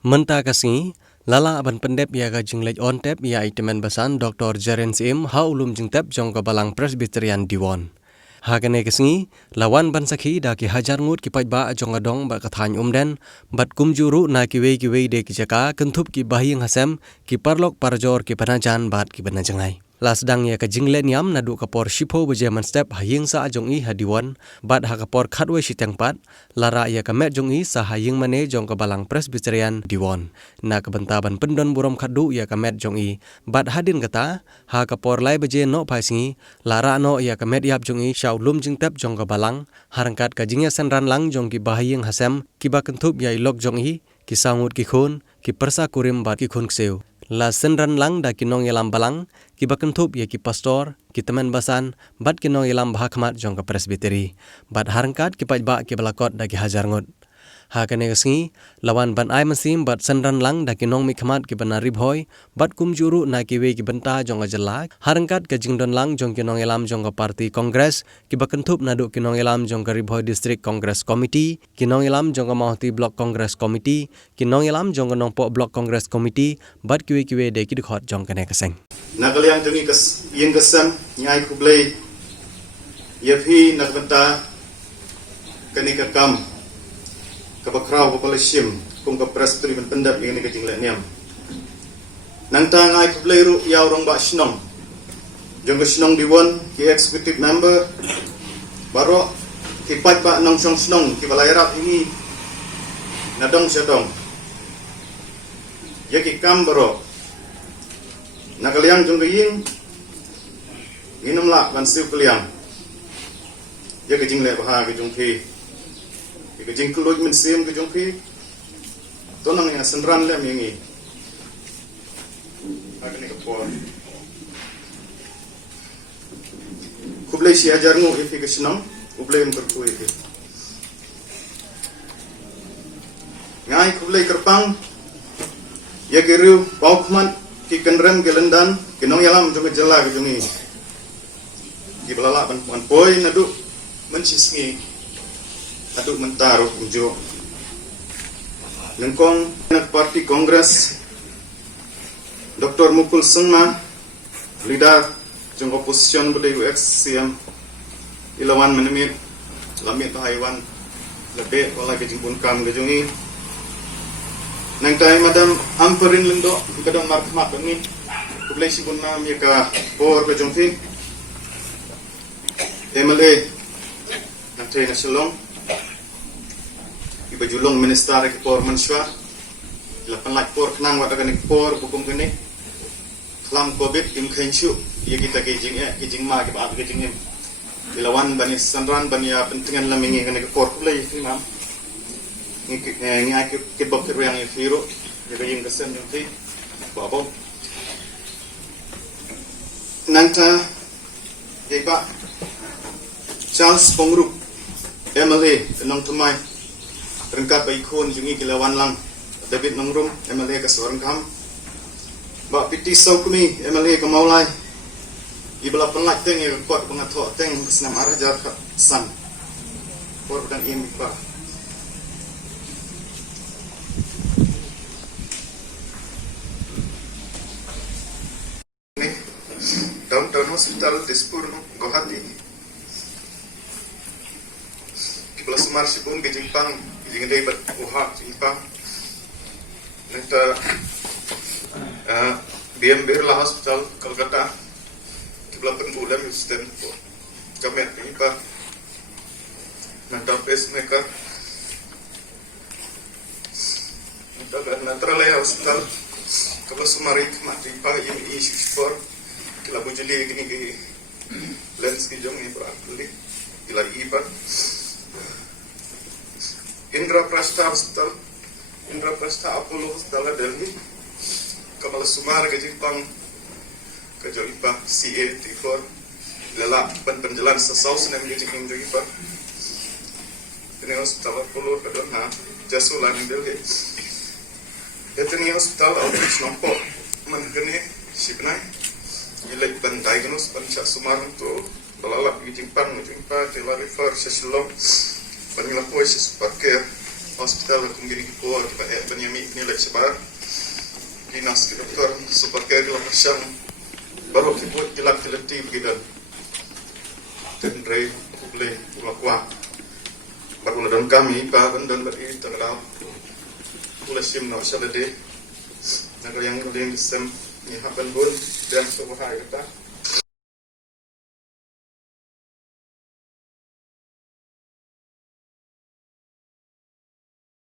Menta kasi lala aban pendep ya ga jinglej on tep ya itemen basan Dr. Jaren Sim ha ulum jingtep jong ka balang Presbyterian Diwan. Hagane kasi lawan ban sakhi da ki hajar ngut ki pajba jong adong ba kathany umden bat kumjuru na ki wei de ki jaka kentup ki bahing hasem ki parlok parjor ki panajan bat ki banajangai. Las dang ya ka jingle niam nadu kapor shipo bejaman step haying sa ajong i hadiwan bat ha kapor khatwe siteng pat lara ya ka met jong i sa haying mane jong ka balang Presbyterian Diwan na kabentaban pendon burom khadu ya ka met jong i bat hadin kata ha kapor lai beje no phasingi lara no ya ka met yap jong i shaulum jingtep jong ka balang harangkat ka jingya senran lang jong ki bahaying hasem ki ba kentup ya ilok jong i ki sangut ki khun ki persa kurim bat ki khun kseu la senran lang da kinong yelam balang ki bakentup ya ki pastor ki teman basan bat kinong yelam bahakmat jong ka presbiteri bat harangkat ki pajba ki balakot da ki hajar ngut ha kane ngi lawan ban ai masim bat senran lang da kinong mi khamat ki bana ribhoi bat kumjuru na ki we ki benta jong ajala harangkat ka jingdon lang jong kinong yelam jong ka parti kongres ki bakentup nadu kinong yelam jong ka ribhoi district congress committee kinong yelam jong ka mahti block congress committee kinong yelam jong ka nongpo block congress committee bat ki we de ki dikhot jong kane kaseng Nagaliang tungi kas yang kesam nyai kublai yafi nagbenta kani kakam kabakraw kapalashim kung kaprestri man pendap yang ni kajing laniam nang ta ngai kublai ru yaw rong ba shnong jong shnong diwan ki executive member baro ki pat ba nong shnong ki balayrat ini nadong syadong ya ki kam baro Nakaliang jong gaying minum la ban siu kaliang ya ke jing le baha ke jong phi ke jing kuloj min sim ke jong phi to nang ya senran le mingi agni ke por kublai si ajar ngo ifi ke senam kublai em kertu ifi ngai kublai kerpang ya ke riu baukman ki kenrem ke lendan kinong yalam jong jela ke jongi ki balala ban poi nadu mencisngi adu mentaro ujo nengkong nak parti kongres Dr. Mukul Sengma leader jong opposition berdai UXCM ilawan menemit lamit haiwan lebih wala ke jimpun kam ke jongi nang tay madam amperin lendo kadang markmat ni kublai si bunna mi ka por ka jongfi MLA nang tay na selong iba julong minister ke por manswa lapan lak por nang wa ka ni por bukum kene klam covid im khanshu ye kita ke jing ma ke ba ke jing ilawan bani sanran bani ya pentingan lamingi kene ke por kublai ni mam ngi ke bok ke yang firo de yung kesen yung ti babo nangta iba Charles Pongruk MLA nong tumai rengkat bai khon jungi kilawan lang David Nongrum MLA ka Sorang Kam ba piti sau kumi MLA ka Maulai ibala penlak teng ya kuat pengatok teng senam arah jar san por dan im ba Downtown Hospital Dispur Guwahati di Belas Marsipun ke Jepang di Ngedai Uha Jepang neta BM Birla Hospital Kolkata di Belas Penbulan Sistem Kamet Jepang neta pacemaker neta Natralaya Hospital Kepala Sumarik Mati Jepang IMI 64 kila bujuli gini ki lens ki jong ni beli kila ipan Indra Prastha Hospital Apollo Hospital Delhi Kamala Sumar ke Jepang ke Jolipa CA T4 lala penjalan sesau senam ke Jepang ini Hospital Apollo ke Dona Jasulan Delhi ini Hospital Outreach Nompo mengenai Sibnai ilai ban diagnose ban sa sumarang to balalap gijing pan jumpa tela refer sa silong ban nila po sa paker hospital aku giri ko kita Benyami ni lek sebar dinas ke doktor sebagai la pasang baru kita jelak jelati begitu tendre boleh ulakwa baru dan kami pa dan beri tengah boleh sim nak salade nak yang sem ni happen bun dan sebuah kata